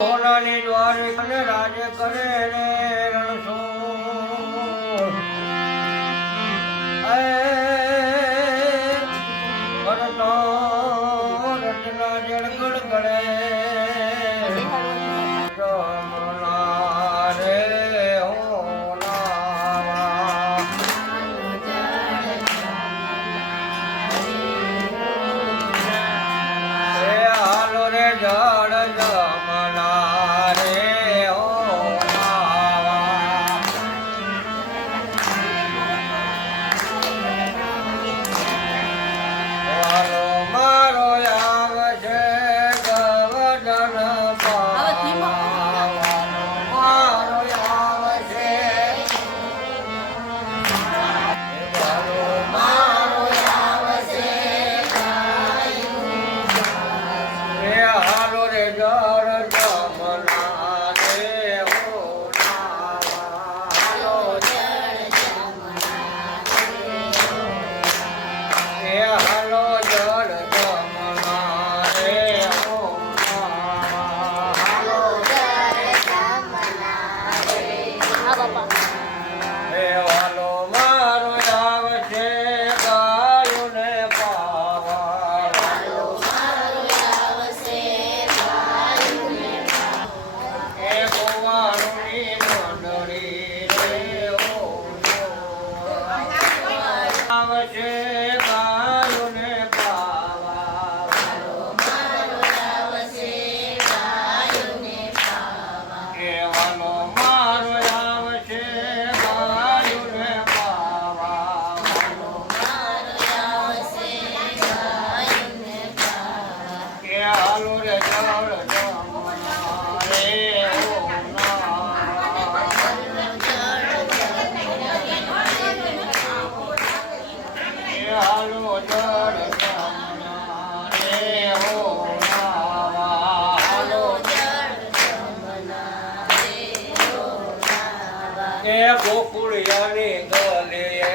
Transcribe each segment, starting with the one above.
સોનાની દ્વારે અને રાજ કરે રે રણછોડ ભરતો રચના જળગડ ગળે રમણા રે હાલો રે જળ જમના રે હાલો મારો આવશે ગવર્ધન મારો આવશે મારો આવશે હાલો રે જળ જમના રે હાલો જળ હાલો જળ જમના રે હાલો હાલો મારો આવશે ગાયોને પાવા એ ગોવાળની મંડળી રે આવશે ગાયોને પાવા એ હાલો મારો આવશે ગાયોને પાવા એ હાલો રે જળ જમના રે હાલો જળ જમના રે હાલો એ ગોકુળિયાની ગલીએ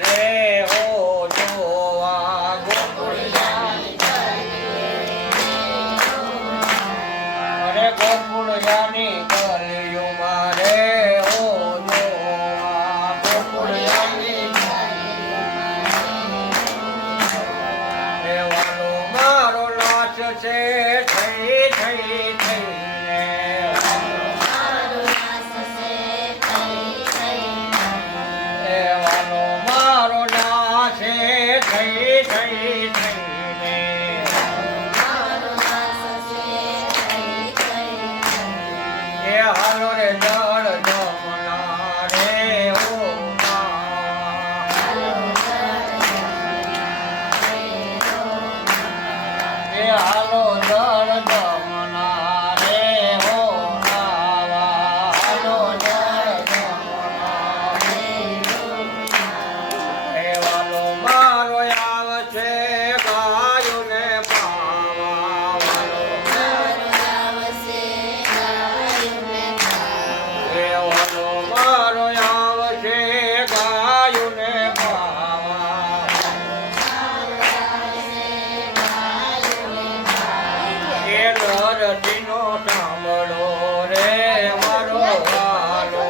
રે હો જોવા અરે ગોકુળિયાની ગલીઓમાં રે હો જોવા ગોકુળિયાની વાલો મારો નાચ છે થઈ થઈ થઈને વાલો મારો નાચ છે થઈ થઈ થઈને એ હાલો રે જળ જમના રે હો એ હાલો જળ જમના રે હો હાલો જળ જમના એ વાલો મારો આવશે ગાયોને પાવા એ વાલો મારો આવશે ગાયોને પાવા એ નરસિંહનો સાંભળો રે મારો વાલો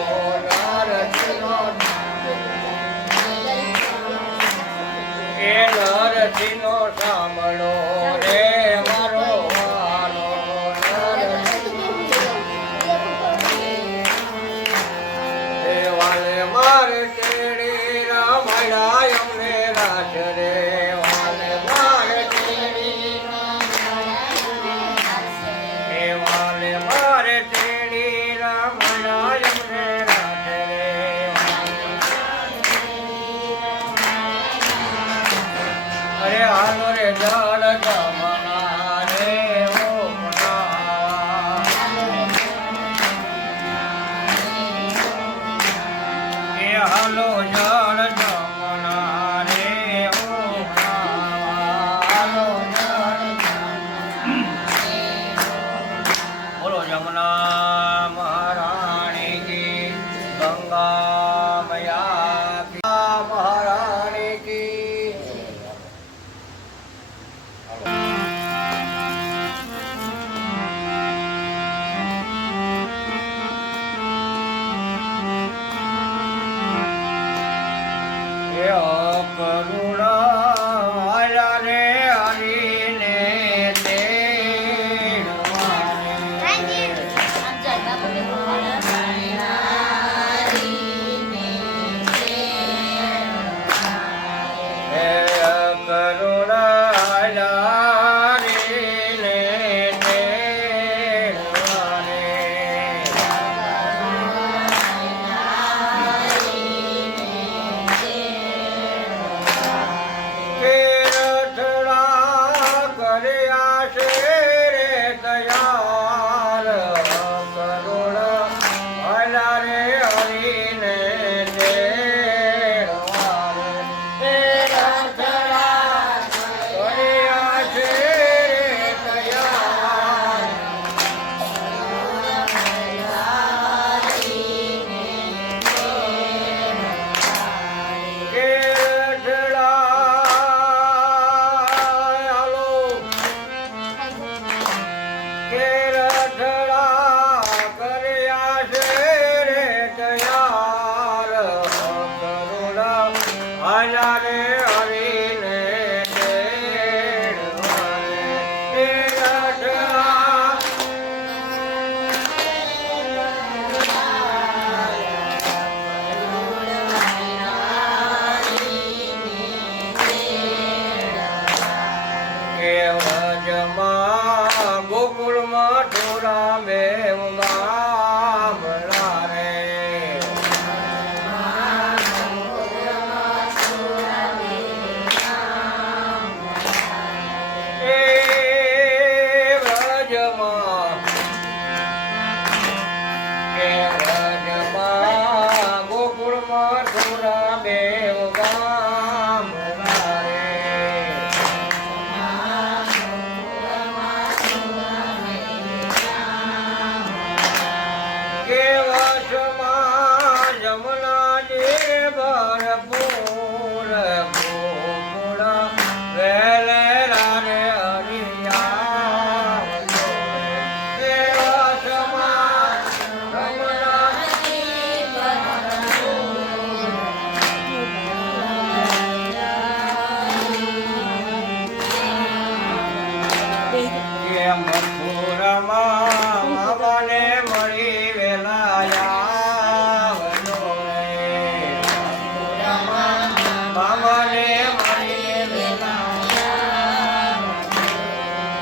નરસિંહનો એ નરસિંહનો સાંભળો રે મારો વાલો એ વાલે મારે તેડી રામડા એમને રાજ રે વાલે મારે તેડી એ વાલે મારે તેડી રામડા એમને રાજ રે અરે હાલો રે જળ જમના રે એ હાલો જળ જમના રે હાલો બોલો જમના મહારાણી કી ગંગા મૈયા કી મહારાણી કી કરુણા રે હરીને ગોકુળમાં ઠોરા મેં ગામડા રે એ વ્રજમાં કે વ્રજમાં ગોકુળમાં ઠોરા મેં ગામડા રે ભરપૂર ગોકુળ વેલે રારે હરિયા મથુરમાં મામાને મળી વેલાયા મામાને મળી વેલાયા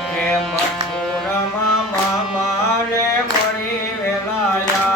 કે મથુરમાં મામાને મળી વેલાયા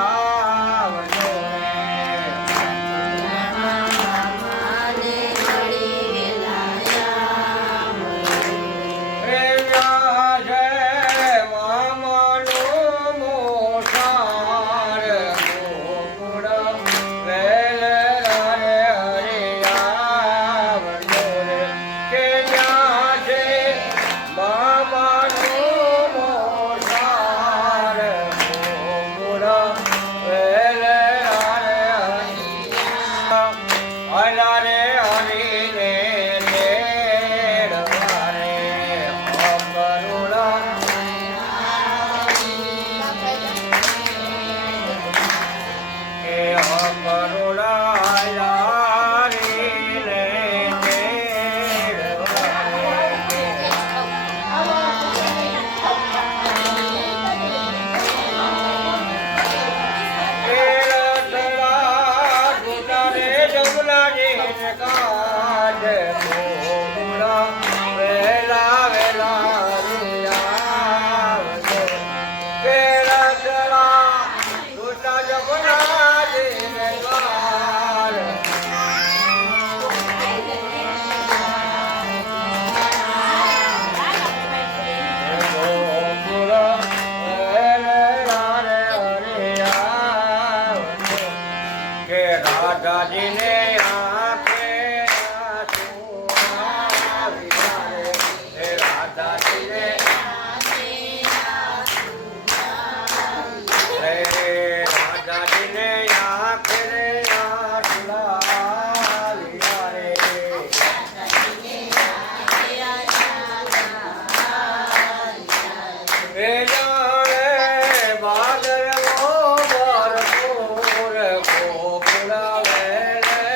રાધાજીને આંખે રાધાજીને રાધાજીને આંખે બાદલ ભરપૂર ગોકુળ વેલે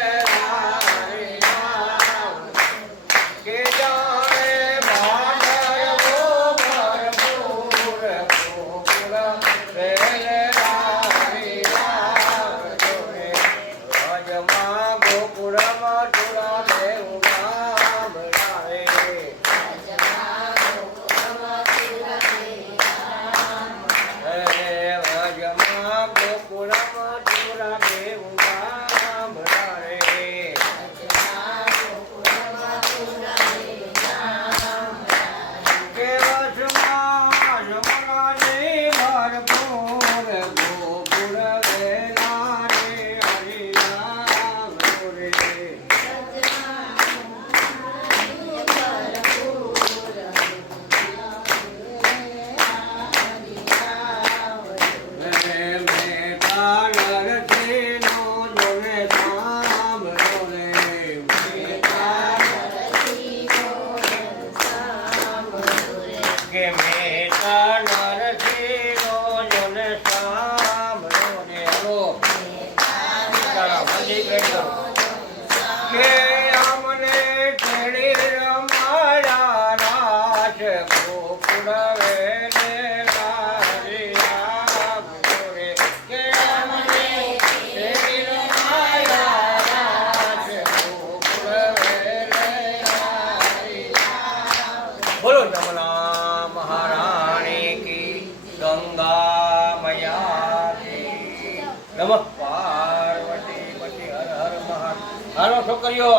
બોલો જમના મહારાણી કી ગંગા મૈયા કી નમઃ પાર્વતી પતિ હર હર મહાદેવ. હાલો છોકરીઓ